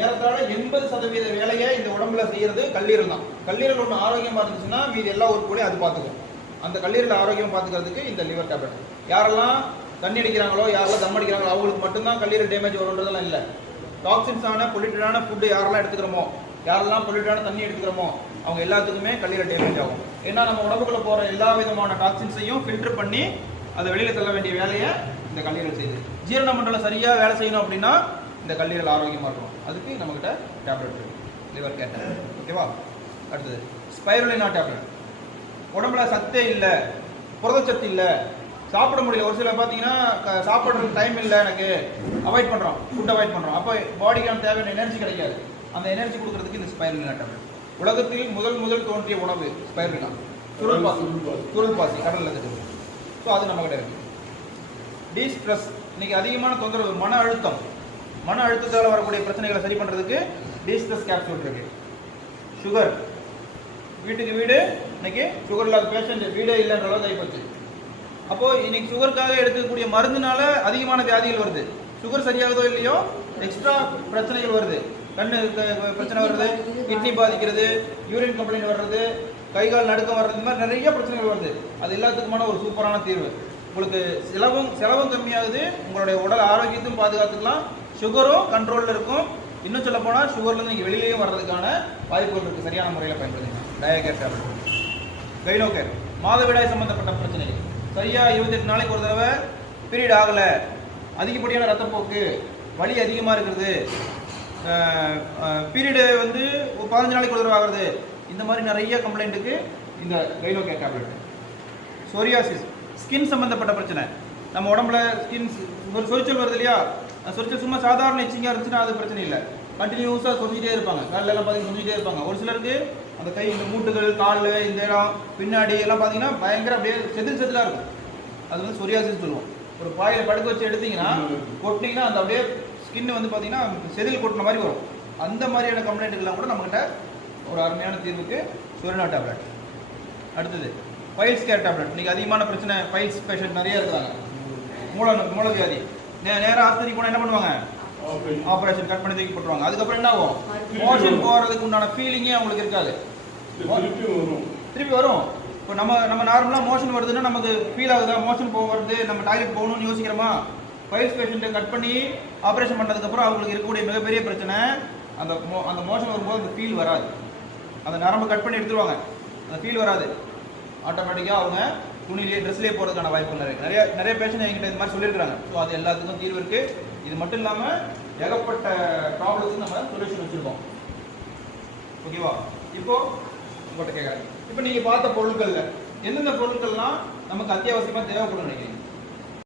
ஏறத்தாழ 80% வேலையை இந்த உடம்புல செய்யறது கல்லீரல் தான். கல்லீரல் ஒன்று ஆரோக்கியமா இருந்துச்சுன்னா மீதி எல்லா உறுப்புகளையும் அது பார்த்துக்கும். அந்த கல்லீரல் ஆரோக்கியம் பார்த்துக்கிறதுக்கு இந்த லிவர் டேப்லெட். யாரெல்லாம் தண்ணி அடிக்கிறாங்களோ, யாரெல்லாம் தம் அடிக்கிறாங்களோ அவங்களுக்கு மட்டும்தான் கல்லீரல் டேமேஜ் வரும்ன்றதெல்லாம் இல்லை. டாக்ஸின்ஸான பொல்யூட்டடான ஃபுட்டு யாரெல்லாம் எடுத்துக்கிறோமோ, யாரெல்லாம் பொல்யூட்டடான தண்ணி எடுத்துக்கிறோமோ அவங்க எல்லாத்துக்குமே கல்லீரல் டேமேஜ் ஆகும். ஏன்னா நம்ம உடம்புக்குள்ள போற எல்லா விதமான டாக்ஸின்ஸையும் ஃபில்டர் பண்ணி அதை வெளியில தள்ள வேண்டிய வேலையை இந்த கல்லீரல் செய்யுது. ஜீரண மண்டலம் சரியா வேலை செய்யணும் அப்படின்னா இந்த கல்லீரல் ஆரோக்கியமா இருக்கணும். அதுக்கு நம்மகிட்ட டேப்லெட் இருக்கு, லிவர் கேர் டேப்லெட். ஓகேவா? அடுத்தது ஸ்பைருலினா டேப்லெட். உடம்புல சத்தே இல்லை, புரதச்சத்து இல்லை, சாப்பிட முடியல. ஒரு சில பார்த்தீங்கன்னா சாப்பிட்றதுக்கு டைம் இல்லை, எனக்கு அவாய்ட் பண்ணுறோம், ஃபுட் அவாய்ட் பண்ணுறோம். அப்போ பாடிக்கான தேவையான எனர்ஜி கிடைக்காது. அந்த எனர்ஜி கொடுக்கறதுக்கு இந்த ஸ்பைருலினா டேப்லெட். உலகத்தில் முதல் தோன்றிய உணவு ஸ்பைருலினா, சுருள் பாசி கடலில் இருக்குது. ஸோ அது நம்மகிட்ட இருக்கு. டிஸ்ட்ரெஸ், இன்னைக்கு அதிகமான தொந்தரவு, மன அழுத்தத்தால் வரக்கூடிய பிரச்சனைகளை சரி பண்ணுறதுக்கு டிஸ்ட்ரெஸ் கேப்சூல் இருக்கு. சுகர், வீட்டுக்கு வீடு இன்னைக்கு சுகர் இல்லாத பேஷண்ட் வீடே இல்லைன்ற அளவுக்கு ஆகிப்போச்சு. அப்போ இன்னைக்கு சுகருக்காக எடுக்கக்கூடிய மருந்துனால அதிகமான வியாதிகள் வருது. சுகர் சரியாகுதோ இல்லையோ எக்ஸ்ட்ரா பிரச்சனைகள் வருது. கண்ணு பிரச்சனை வருது, கிட்னி பாதிக்கிறது, யூரின் கம்ப்ளைண்ட் வர்றது, கை கால் நடுக்கம் வர்றது, இந்த மாதிரி நிறைய பிரச்சனைகள் வருது. அது எல்லாத்துக்குமான ஒரு சூப்பரான தீர்வு. உங்களுக்கு செலவும் கம்மியாகுது, உங்களுடைய உடல் ஆரோக்கியத்தையும் பாதுகாத்துக்கலாம், சுகரும் கண்ட்ரோலில் இருக்கும். இன்னும் சொல்ல போனால் சுகர்லேருந்து நீங்கள் வெளியிலேயும் வர்றதுக்கான வாய்ப்புகள் இருக்குது. சரியான முறையில் பயன்படுத்துங்க. டயகேர் டேப்லெட். கைனோகேர், மாதவிடாய் சம்பந்தப்பட்ட பிரச்சனைகள். சரியாக 28 நாளைக்கு ஒரு தடவை பீரியட் ஆகலை, அதிகப்படியான ரத்தப்போக்கு, வலி அதிகமாக இருக்கிறது, பீரியடு வந்து 15 நாளைக்கு ஒரு தடவை ஆகிறது, இந்த மாதிரி நிறைய கம்ப்ளைண்ட்டுக்கு இந்த கைனோகேர் டேப்லெட். சொரியாசிஸ், ஸ்கின் சம்பந்தப்பட்ட பிரச்சனை. நம்ம உடம்புல ஸ்கின் ஒரு சொரிச்சல் வருது இல்லையா, சொரிச்சல் சும்மா சாதாரண இச்சிங்காக இருந்துச்சுன்னா அது பிரச்சனை இல்லை. கண்டினியூஸாக சொரிஞ்சிட்டே இருப்பாங்க, காலில் எல்லாம் பார்த்தீங்கன்னா சொரிஞ்சிட்டே இருப்பாங்க. ஒரு சிலருக்கு அந்த கை, இந்த மூட்டுகள், கால், இந்த இடம், பின்னாடி எல்லாம் பார்த்தீங்கன்னா பயங்கர அப்படியே செதிலாக இருக்கும். அது வந்து சொரியாசிஸ் சொல்லுவோம். ஒரு பாயில் படுக்க வச்சு எடுத்தீங்கன்னா கொட்டிங்கன்னா அந்த அப்படியே ஸ்கின் வந்து பார்த்தீங்கன்னா செதில் கொட்டின மாதிரி வரும். அந்த மாதிரியான கம்ப்ளைண்ட்டுகள்லாம் கூட நம்மகிட்ட ஒரு அருமையான தீர்வுக்கு சொரினா டேப்லெட். அடுத்தது பைல்ஸ் கேர் டேப்லெட். இன்னைக்கு அதிகமான பிரச்சனை, பைல்ஸ் பேஷண்ட் நிறைய இருக்கிறாங்க. மூலவியாதி. நேராக ஆஸ்பத்திரிக்கு போனால் என்ன பண்ணுவாங்க, ஆப்ரேஷன் கட் பண்ணி தூக்கி போட்டுருவாங்க. அதுக்கப்புறம் என்ன ஆகும், மோஷன் போகிறதுக்கு உண்டான ஃபீலிங்கே அவங்களுக்கு இருக்காது, திருப்பி வரும். இப்போ நம்ம நார்மலாக மோஷன் வருதுன்னா நமக்கு ஃபீல் ஆகுதா, மோஷன் வருது, நம்ம டாய்லெட் போகணும்னு யோசிக்கிறோமா? பைல்ஸ் பேஷண்ட்டை கட் பண்ணி ஆப்ரேஷன் பண்ணதுக்கப்புறம் அவங்களுக்கு இருக்கக்கூடிய மிகப்பெரிய பிரச்சனை, அந்த மோஷன் வரும்போது அந்த ஃபீல் வராது. அந்த நரம்பு கட் பண்ணி எடுத்துருவாங்க, அந்த ஃபீல் வராது. ஆட்டோமேட்டிக்காக அவங்க துணிலேயே ட்ரெஸ்லேயே போகிறதுக்கான வாய்ப்புகள் நிறைய பேஷண்ட் என்கிட்ட இந்த மாதிரி சொல்லியிருக்காங்க. ஸோ அது எல்லாத்துக்கும் தீர்வு இருக்குது. இது மட்டும் இல்லாமல் ஏகப்பட்ட ப்ராப்ளத்துக்கு நம்ம சொல்யூஷன் வச்சுருக்கோம். ஓகேவா? இப்போ உங்கள்கிட்ட கேட்குறாங்க, இப்போ நீங்கள் பார்த்த பொருட்களில் எந்தெந்த பொருட்கள்லாம் நமக்கு அத்தியாவசியமாக தேவைப்படும் நினைக்கிறீங்க?